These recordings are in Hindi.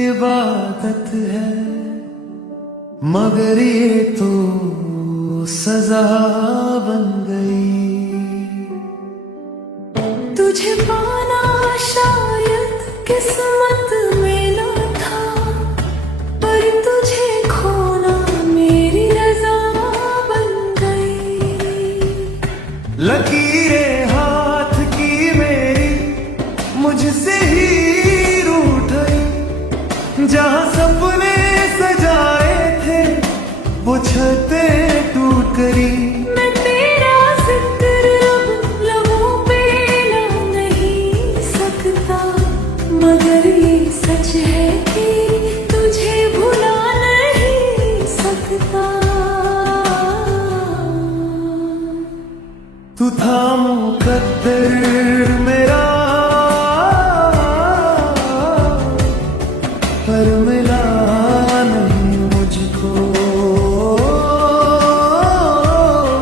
इबादत है, मगर ये तो सजा बन गई। तुझे पाना शायद किस्मत में ना था, पर तुझे खोना मेरी रज़ा बन गई। लकीरें हाथ की मेरी मुझसे ही रूठ गई, जहां सपने सजाए थे वो छतें टूट गई। मैं तेरा जिक्र अब लबों पे ला नहीं सकता, मगर ये सच है कि तुझे भुला नहीं सकता। तू था मुकद्दर मेरा, पर मिला नहीं मुझको।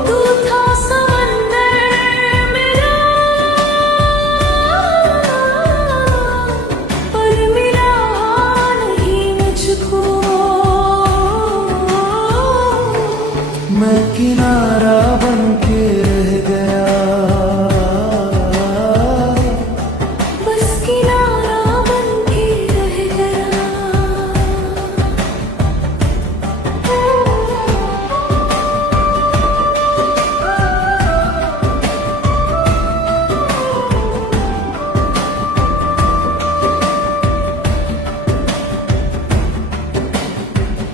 तू था समंदर मेरा, पर मिला नहीं मुझको। मैं किनारा बन के रह गया, बस किनारा बन के रह गया।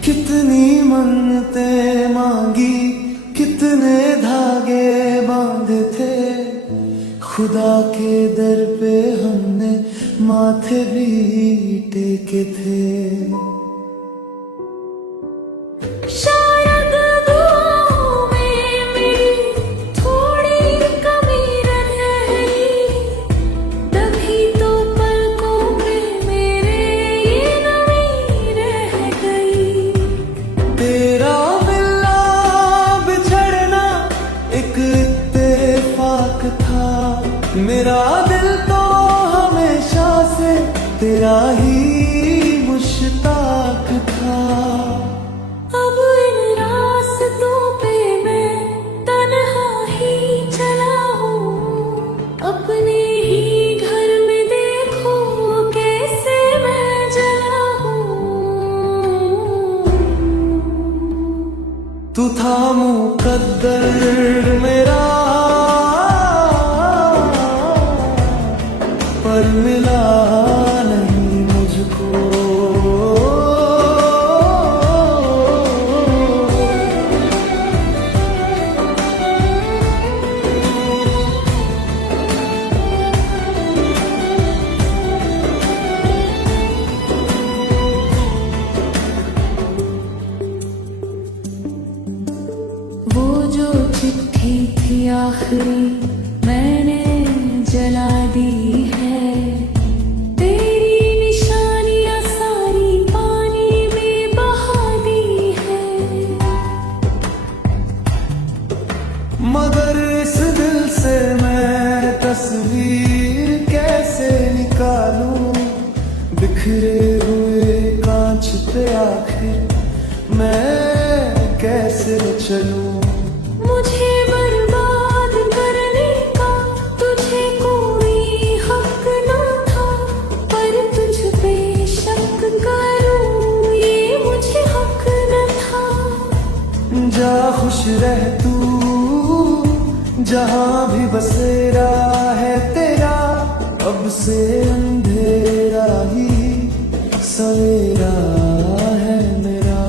कितनी मन्नतें मांगी, कितने धागे बांधे थे, खुदा के दर पे हमने माथे भी टेके थे। शायद दुआओं में मेरी थोड़ी कमी रह गई, तभी तो पलकों में मेरे ये नमी रह गई। तेरा मिलना बिछड़ना एक इत्तेफाक था, मेरा दिल तो हमेशा से तेरा ही मुश्ताक था। अब इन रास्तों पे मैं तन्हा ही चला हूँ, अपने ही घर में देखो कैसे मैं जला हूँ। तू था मुकद्दर मेरा, पर मिला नहीं मुझको। वो जो चिट्ठी थी आखिरी मैंने जला दी है, तेरी निशानियां सारी पानी में बहा दी है। मगर इस दिल से मैं तस्वीर कैसे निकालूं, बिखरे हुए कांच पे आखिर मैं कैसे चलूं। मुझे बर्बाद करने का तुझे कोई हक न था, पर तुझ पे शक करूं ये मुझे हक न था। जा खुश रह तू जहां भी बसेरा है तेरा, अब से अंधेरा ही सवेरा है मेरा।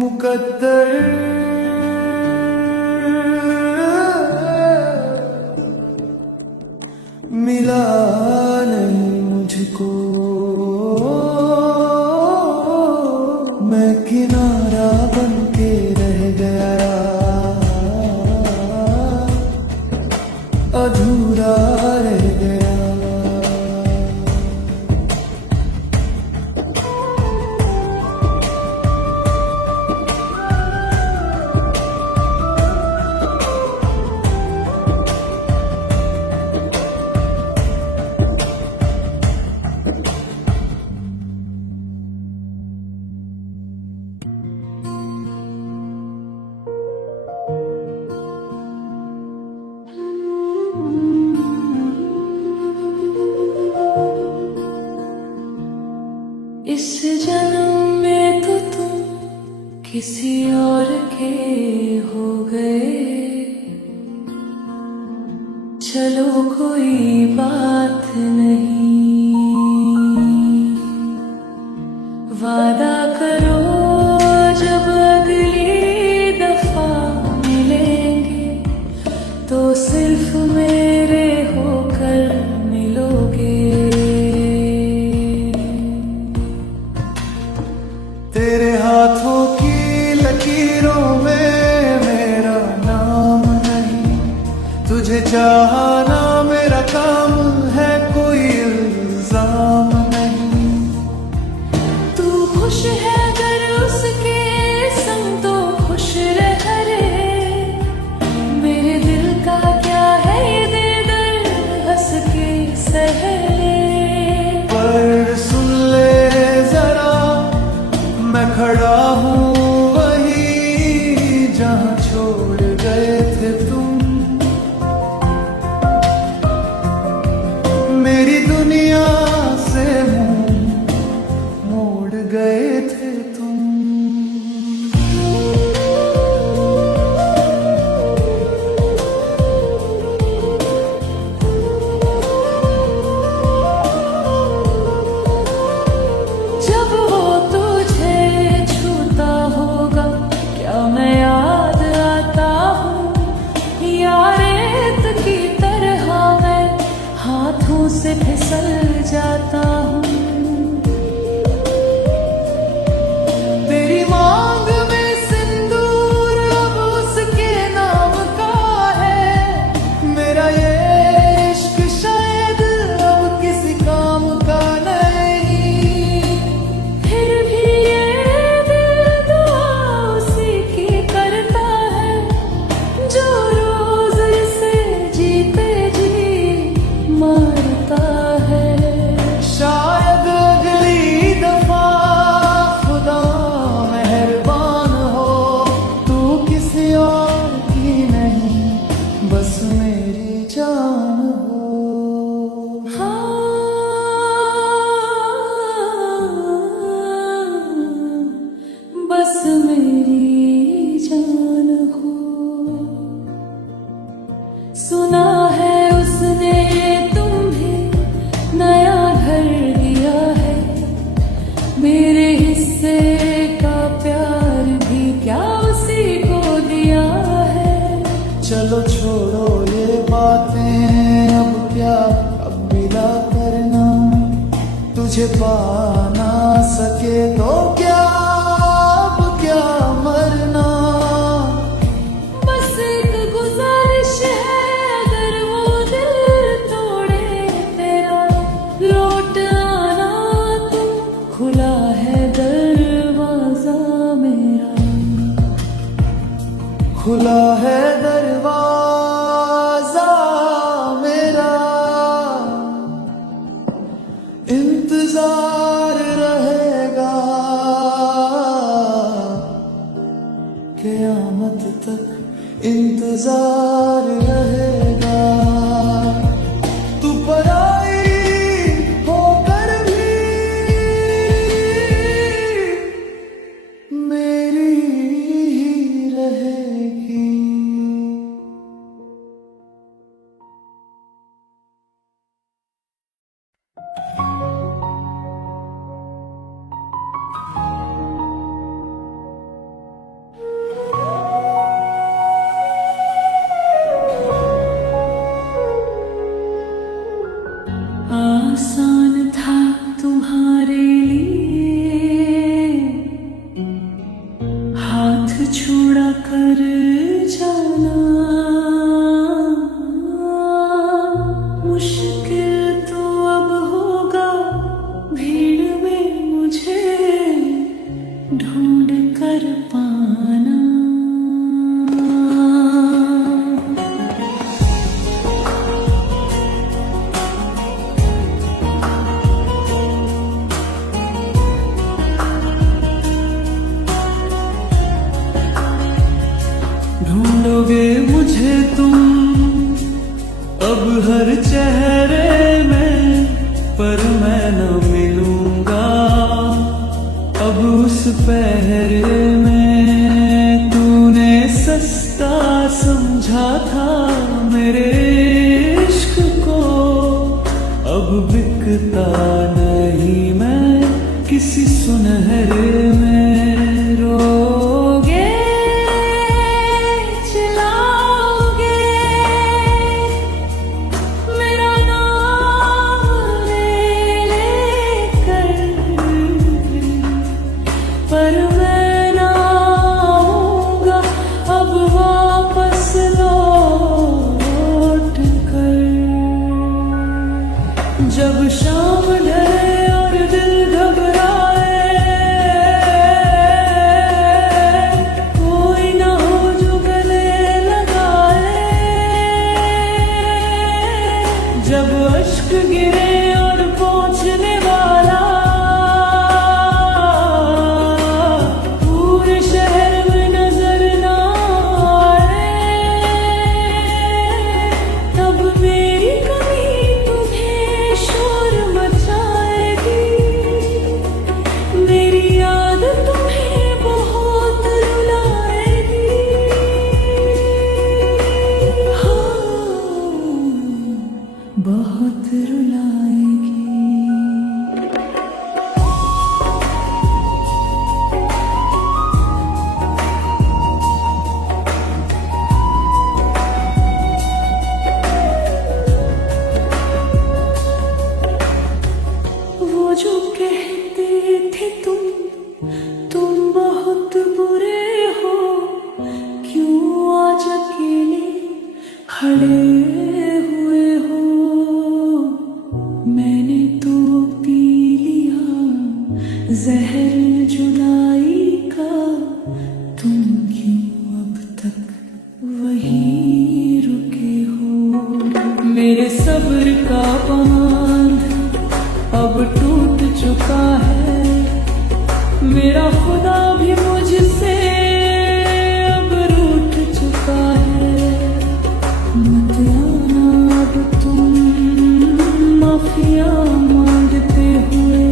मुकद्दर मिला नहीं मुझको, मैं किनारा बन के रह गया, अधूरा रह गया। इस जन्म में तो तुम किसी और के हो गए। चलो कोई बात नहीं, वादा करो जब अगली दफा मिलेंगे तो सिर्फ मेरे होकर मिलोगे। तेरे हाथों की लकीरों में मेरा नाम नहीं, तुझे चाहना मेरा काम है, कोई इल्जाम नहीं। तू खुश है अगर उसके संग तो खुश रह रे। मेरे दिल का क्या है ये दर्द हंस के सह ले। पर सुन ले जरा, मैं खड़ा हूँ वहीं जहाँ छोड़ गए थे तुम। मेरी दुनिया से मुंह मोड़ गए थे तुम। जब वो तुझे छूता होगा क्या मैं याद आता हूँ, या रेत की तरह मैं हाथों से फिसल जाता हूँ। तेरी मांग में सिंदूर अब उसके नाम का है, मेरा ये इश्क शायद अब किसी काम का नहीं। फिर भी ये दिल दुआ उसी की करता है जो रोज इसे जीते जी मारता है। शायद अगली दफा खुदा मेहरबान हो, तू किसी और की नहीं बस मेरी जान हो। हाँ, बस मेरी जान हो। सुना है उसने तुम्हें नया घर दिया है, मेरे हिस्से का प्यार भी क्या उसी को दिया है। चलो छोड़ो ये बातें अब क्या, अब मिला करना। तुझे पा ना सके तो क्या, अब क्या मरना। बस एक गुजारिश है अगर वो दिल तोड़े तेरा, लौट आना तुम, खुला है दरवाजा मेरा। खुला है दरवाजा मेरा, इंतजार रहेगा क़यामत तक, इंतजार रहेगा। तू पराई होकर भी मेरी ही रहेगी। पहर में तूने सस्ता समझा था मेरे इश्क को, अब बिकता नहीं मैं किसी सुनहरे में। रोगे चिल्लाओगे मेरा नाम ले लेकर, पर मैं ना आऊंगा अब वापस लौट कर। जब शाम ढले और दिल घबराए, कोई ना हो जो गले लगाए। जब अश्क गिरे और पहुंचने वाला पूरे शहर में नजर ना आए, तब मेरी कमी तुम्हें शोर मचाएगी। मेरी याद तुम्हें बहुत रुलाएगी। हाँ, बहुत रुलाएगी। वो जो कहते थे तुम बहुत बुरे हो, क्यों आज अकेले खड़े हुए हो। मैंने तो पी लिया जहर जुदाई का, तुम क्यों अब तक वहीं रुके हो। मेरे सब्र का बांध अब टूट चुका है, मेरा खुदा भी मुझसे अब रूठ चुका है। मत आना अब तुम माफिया मांगते हुए,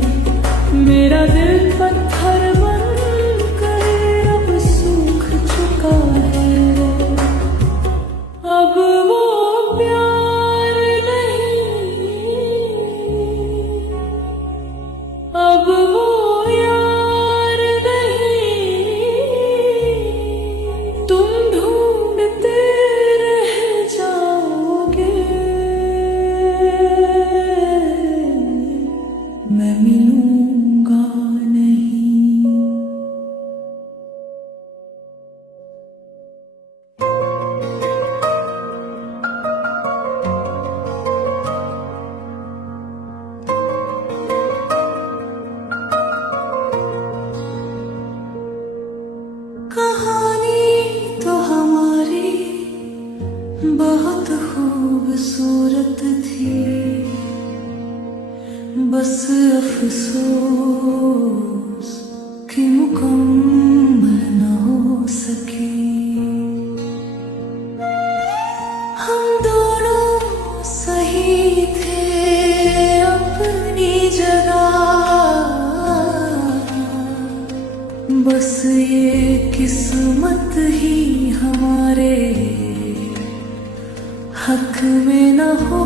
मेरा दिल पत्थर बनकर अब सूख चुका है। अब वो प्यार नहीं, अब वो यार नहीं, तुम ढूंढते रह जाओगे। मैं मिलूंगा नहीं। कहानी तो हमारी बहुत खूबसूरत थी, बस अफसोस कि मुकम्मल न हो सकी। हम दोनों सही थे अपनी जगह, बस ये किस्मत ही हमारे हक में न हो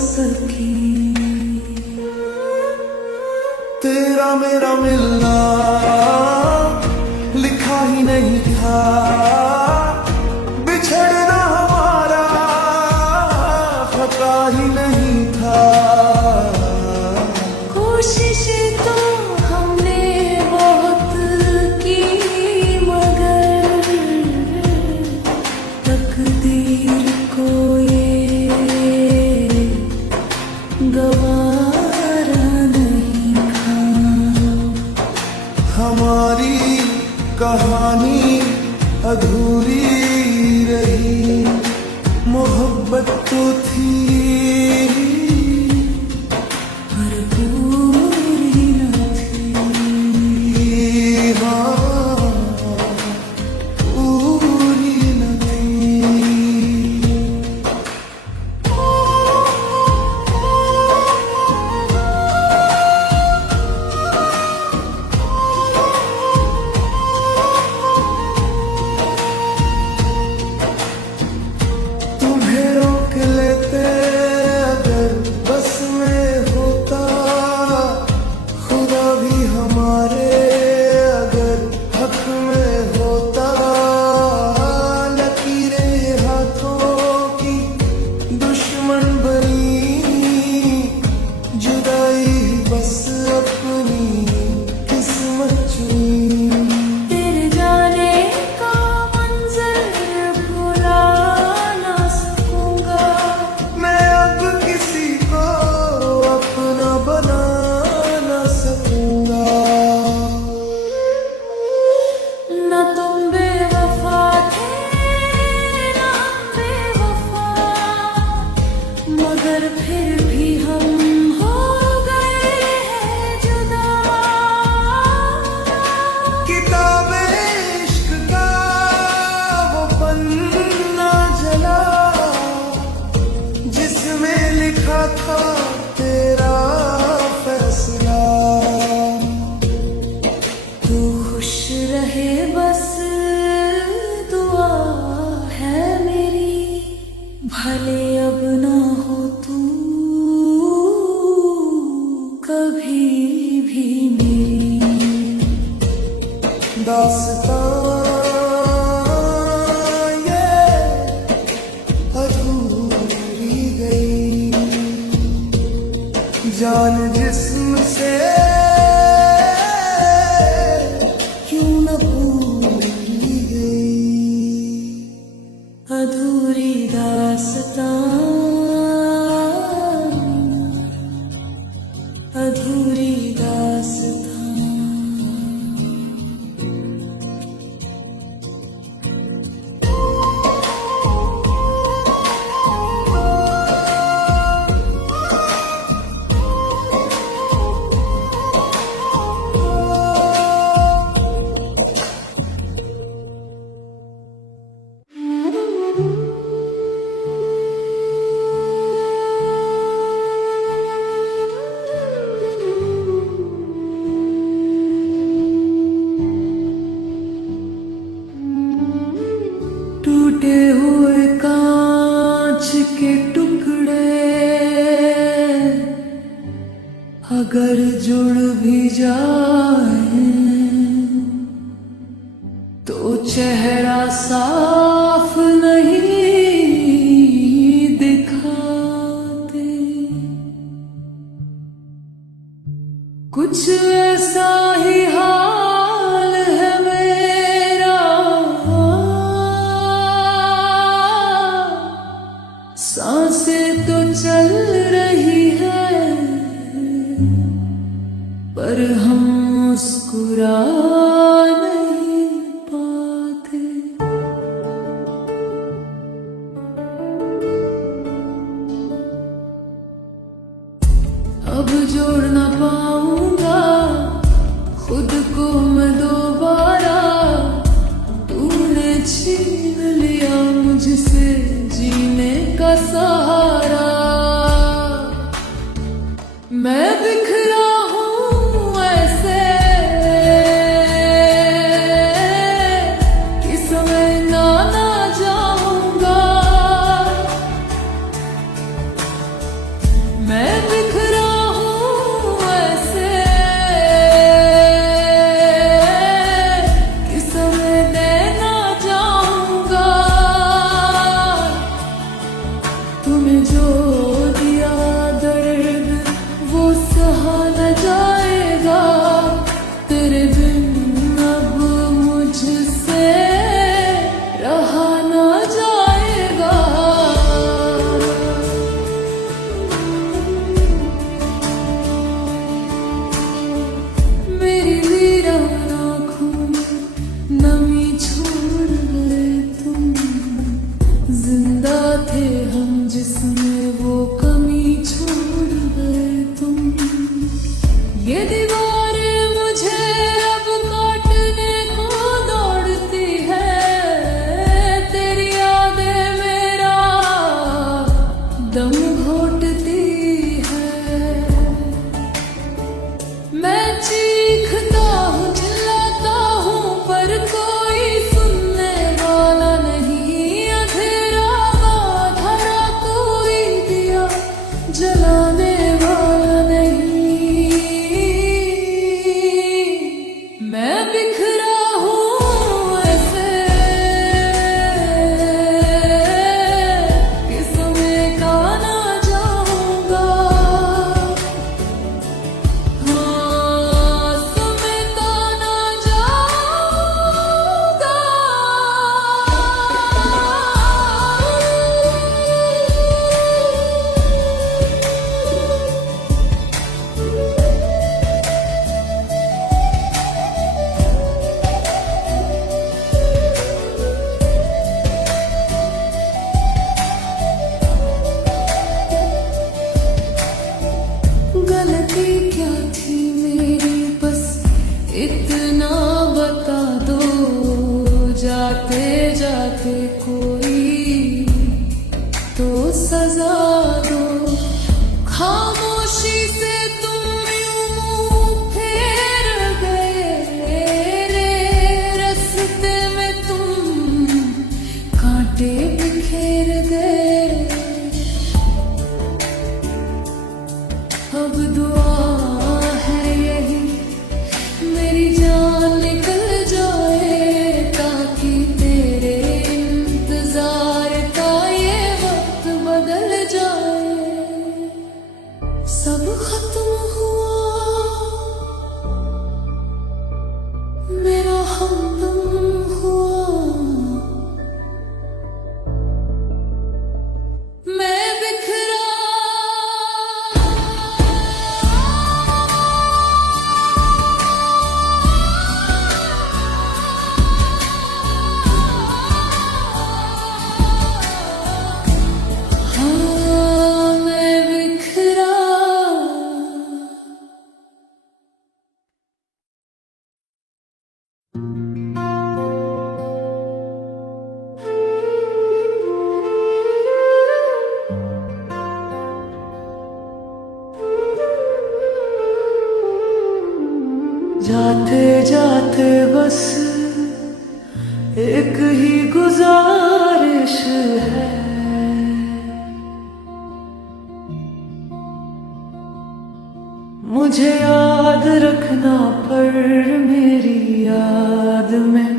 सकी। तेरा मेरा मिलना लिखा ही नहीं था, बिछड़ना हमारा खता ही नहीं था। कोशिश तो हमने बहुत की, मगर तकदीर को ये गवारा नहीं था। हमारी कहानी अधूरी रही, मोहब्बत तो थी पर पूरी न थी। हाँ, पूरी न थी। हमारे अगर हक में होता, लकीरें हाथों की दुश्मन बनी, जुदाई बस अपनी किस्मत चुनी। तेरे जाने का मंजर भुला ना सकूंगा, मैं अब किसी को अपना बना ना सकूंगा। न तुम बेवफा थे न हम बेवफा, मगर फिर भी हम हो गए हैं जुदा। किताबे इश्क का वो पन्ना जला, जिसमें लिखा था तेरा फैसला। तू खुश रहे बस दुआ है मेरी, भले अब ना हो तू कभी भी मेरी। दास्तां ये अधूरी गई, जान जिस्म से क्यों न भूली गई। अधूरी दास्तां, अधूरी दास्तां। टूटे हुए कांच के टुकड़े अगर जुड़ भी जाए तो चेहरा साफ नहीं दिखाते। कुछ ऐसा ही हाल है मेरा, सांसें तो चल रही है पर हम मुस्कुरा नहीं पाते। अब जोड़ ना पाऊंगा खुद को मैं दोबारा, तूने छीन लिया मुझसे जीने का सहारा। मैं बिखरा हूँ ऐसे इतना बता दो जाते जाते कोई तो सजा दो। खामोशी से तुम यूं मुंह फेर गए, रास्ते में तुम कांटे बिखेर गए। अब दुआ है यही मेरी जान निकल जाए, ताकि तेरे इंतजार का ये वक्त बदल जाए। सब खत्म हुआ मेरा हमदम हुआ, मैं बिखरा। हाँ मैं बिखरा। जाते जाते बस एक ही गुजारिश है, मुझे याद रखना पर मेरी याद में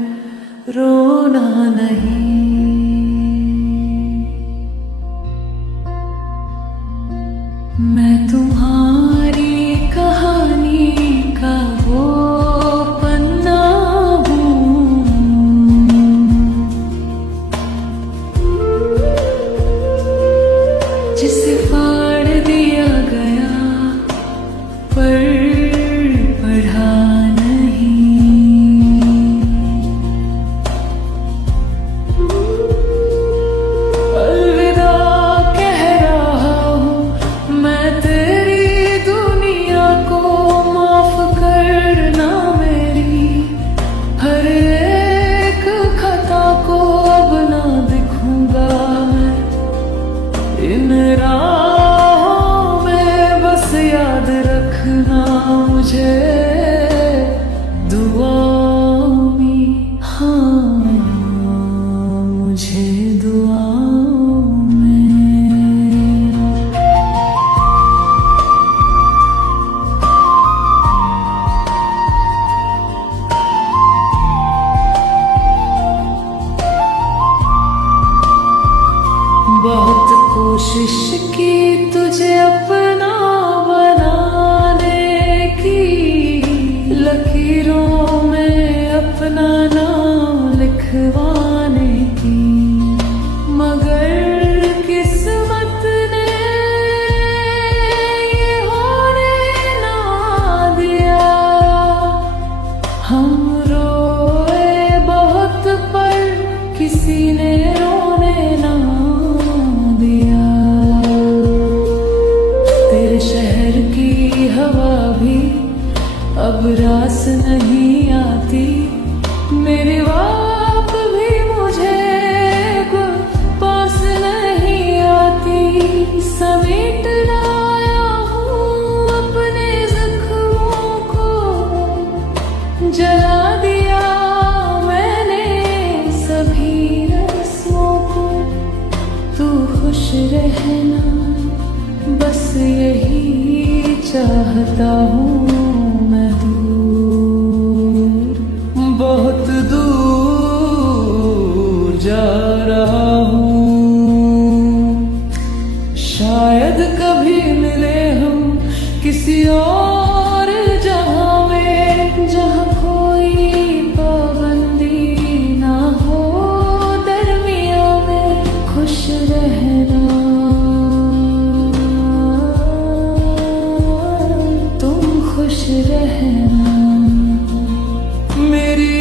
रोना नहीं। मैं तुम्हारी कहानी का वो पन्ना हूँ जिसे फाड़ दिया गया पर पढ़ा नहीं। अलविदा कह रहा हूँ मैं तेरी दुनिया को, माफ करना मेरी हर एक खता को। अब ना दिखूंगा मैं इन राहों में, बस याद रखना मुझे दुआओं में। हाँ मुझे दुआओं में। बहुत कोशिश की तुझे अपना बनाने की, लकीरों में अपना नाम लिखवाने की, मगर किस्मत ने ये होने ना दिया। हम रोए बहुत पर किसी ने रोने ना दिया। तेरे शहर की हवा भी अब रास नहीं आती, मेरी बात भी मुझे पास नहीं आती। समेट लाया हूँ अपने जख्मों को, जला दिया मैंने सभी रस्मों को। तू खुश रहना बस यही चाहता हूँ मैं। दूर बहुत दूर जा रहा हूँ, शायद कभी मिले हम किसी और जहाँ में, जहाँ कोई पाबंदी ना हो दरमिया में। खुश रहना तुम, खुश रहना। मेरी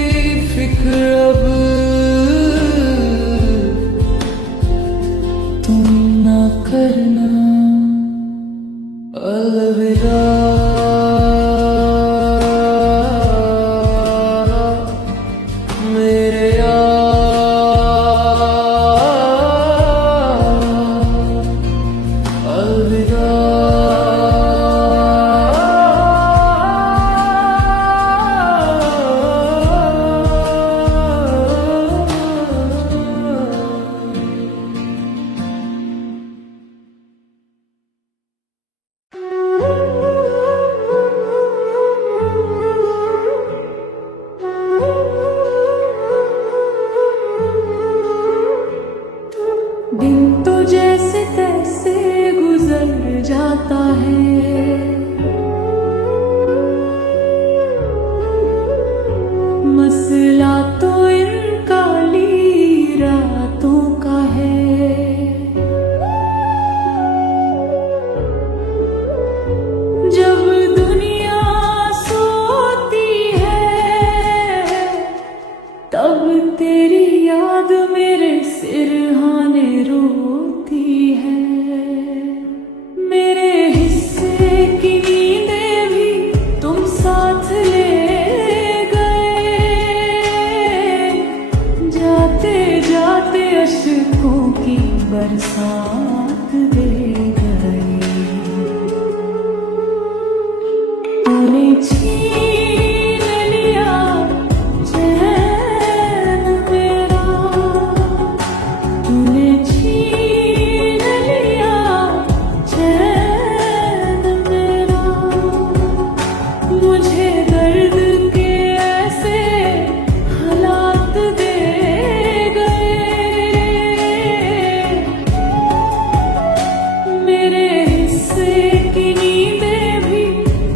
फिक्र अब तुम ना करना। अलविदा। बरसात दे गई। तूने छीन लिया चैन मेरा, तूने छीन लिया चैन मेरा। मुझे दर्द के ऐसे हालात दे गए, मेरे हिस्से की नींदें भी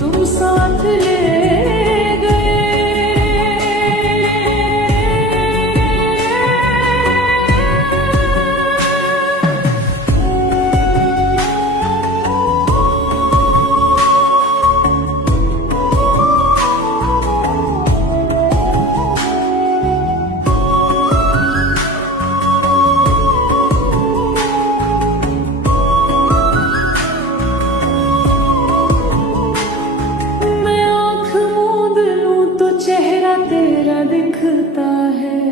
तुम साथ ले गए। मैं आँख मूंद लूं तो चेहरा तेरा दिखता है।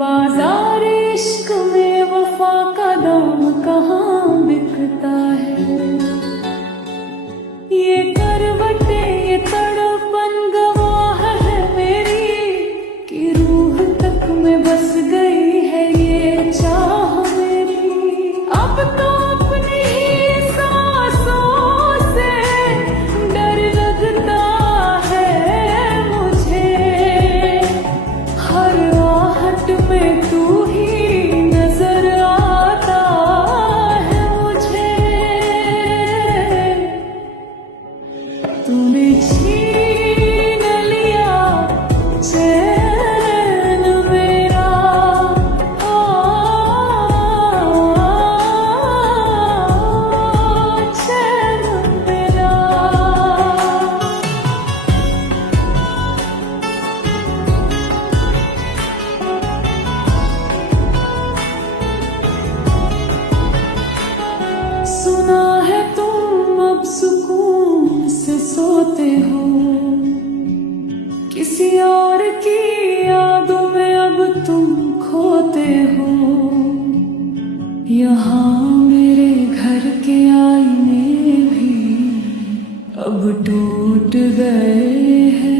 बाजार इश्क में वफा का दाम कहाँ बिकता है। ये करवटे ये तड़पन गवाह है मेरी, कि रूह तक में बस गई है ये चाह मेरी। अब तो अपनी ही सांसों से डर लगता है मुझे, हर आहट में तू ही नजर आता है मुझे। तूने छीन लिया चैन मेरा, चैन मेरा। सुना है तुम अब सुकून से सोते हो, किसी और की यादों में अब तुम खोते हो। यहाँ मेरे घर के आईने भी अब टूट गए हैं।